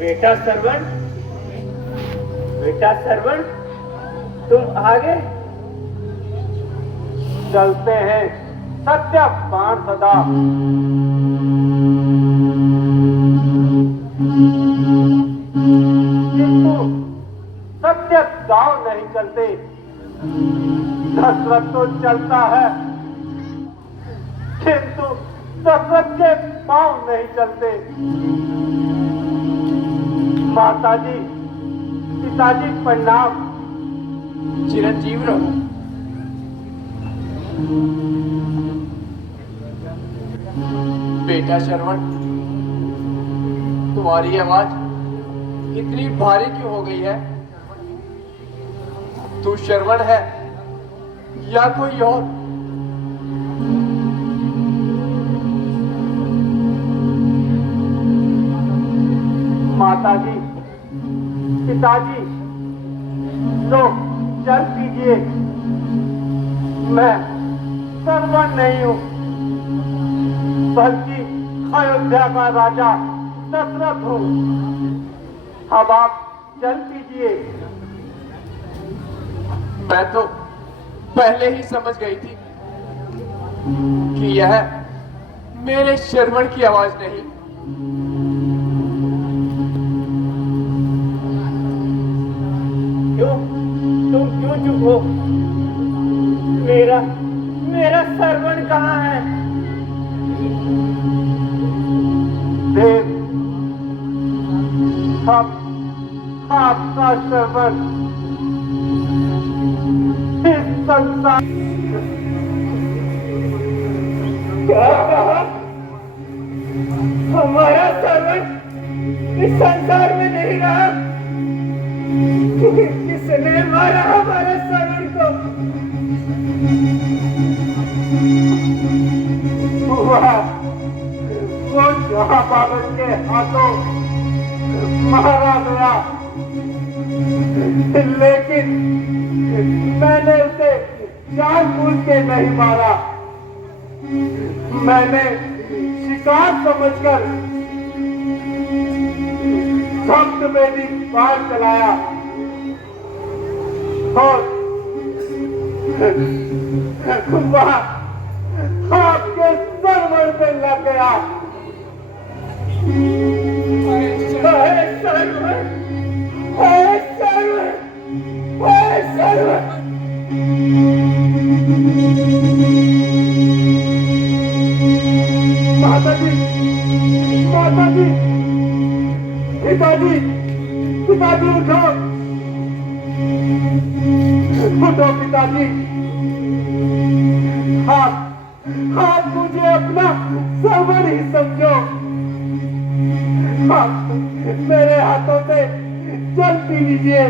बेटा सरवण, बेटा सरवण, तुम आ गए। चलते हैं सत्य पान सदा। किंतु सत्य गांव नहीं चलते। दशरथ तो चलता है, किंतु दशरथ के पांव नहीं चलते। माताजी, पिताजी प्रणाम। चिरंजीव रहो। बेटा श्रवण, तुम्हारी आवाज इतनी भारी क्यों हो गई है? तू श्रवण है या कोई और? माताजी, पिताजी, लो चल पीजिए। मैं श्रवण नहीं हूं, बल्कि अयोध्या का राजा दशरथ हूं। अब आप चल पीजिए। मैं तो पहले ही समझ गई थी कि यह मेरे श्रवण की आवाज नहीं। क्यों? तुम क्यों चुप हो? मेरा मेरा श्रवण कहाँ है? देव, आपका श्रवण इस संसार। क्या कहा? हमारा श्रवण इस संसार में नहीं रहा? किसने मारा हमारे श्रवण को? वो जहां बाबर के हाथों मारा गया, लेकिन मैंने उसे जानबूझ के नहीं मारा। मैंने शिकार समझकर सप्त बेदी बाढ़ चलाया और वहां आपके सरवर पे लग गया। माताजी, माताजी, पिताजी, पिताजी उठो, उठो पिताजी। आप मुझे अपना सरवर ही समझो। आप मेरे हाथों से जल पी लीजिए।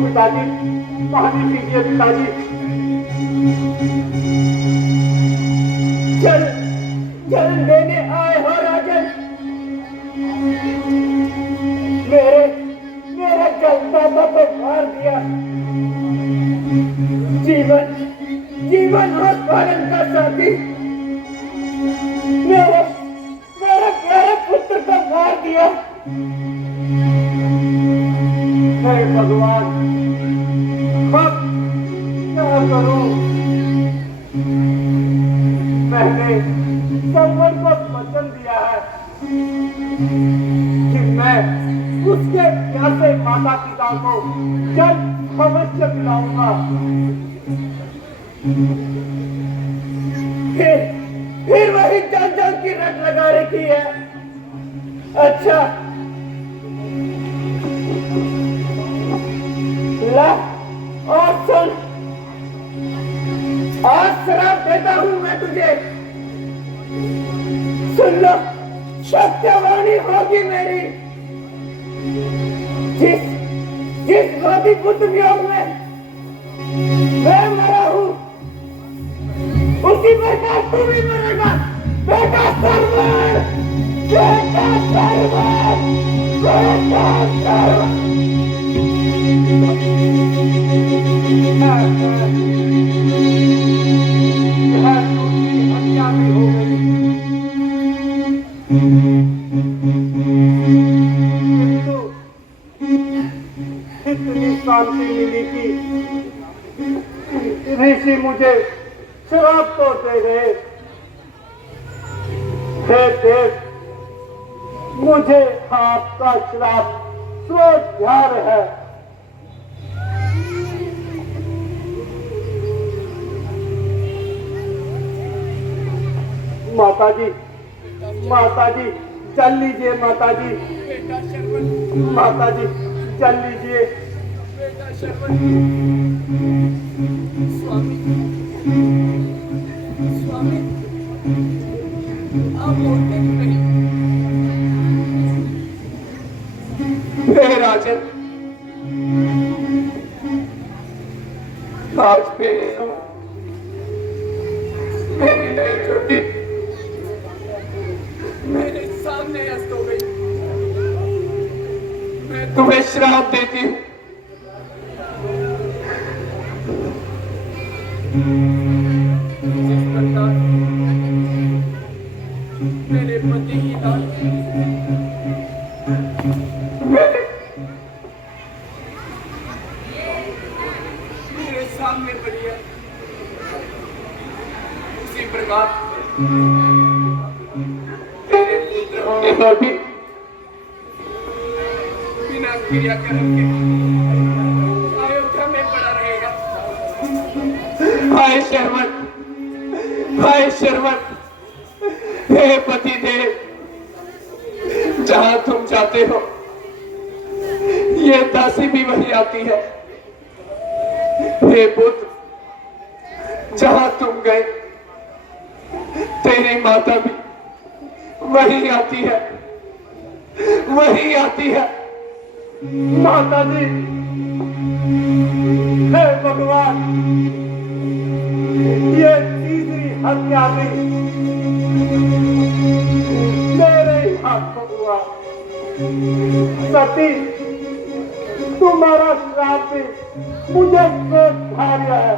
पिताजी, पानी पीजिए पिताजी। जल जल लेने आए हो राजन? मेरे मेरा जलता तो मार दिया। जीवन जीवन और पालन का साथी मेरे मेरे प्यारे पुत्र को मार दिया। हे भगवान, अब क्या करूं? मैंने सरवर को वचन दिया है कि मैं उसके प्यासे माता पिता को जल अवश्य पिलाऊंगा। फिर वही जल जल की रट लगा रखी है। अच्छा, ला और सुन, आज शराब देता हूं मैं तुझे। सुन लो, सत्यवाणी होगी मेरी। जिस रोटी कुछ वियोग में मैं मरा हूं, उसी प्रकार तू भी मरेगा। बेटा सरवर, बेटा सरवर, बेटा सरवर। यह दूसरी हत्या भी हो गई। इतनी शांति मिली कि ऋषि मुझे श्राप तो दे गए। हे देव, मुझे आपका श्राप स्वीकार है। माताजी, माताजी चल लीजिए। माताजी, बेटा शर्वण, माताजी चल लीजिए। बेटा शर्वण। स्वामी, स्वामी, आप बोलते क्यों नहीं? हे राजन, आज मेरी नई छोटी मेरे सामने अस्त हो गई। मैं तुम्हें श्राप देती हूँ। जिस प्रकार मेरे पति की लाश मेरे सामने पड़ी है, उसी प्रकार तेरे पुत्र भी बिना क्रियाकर्म के अयोध्या में पड़ा रहेगा। हाय शर्वण, हाय शर्वण, हे पति देव, जहां तुम जाते हो ये दासी भी वही आती है। हे पुत्र, जहां तुम गए तेरी माता भी वही आती है, वही आती है। माताजी, हे भगवान, ये तीसरी हत्या भी मेरे ही हाथ में हुआ। सती, तुम्हारा श्राप भी मुझे स्वीकार्य है।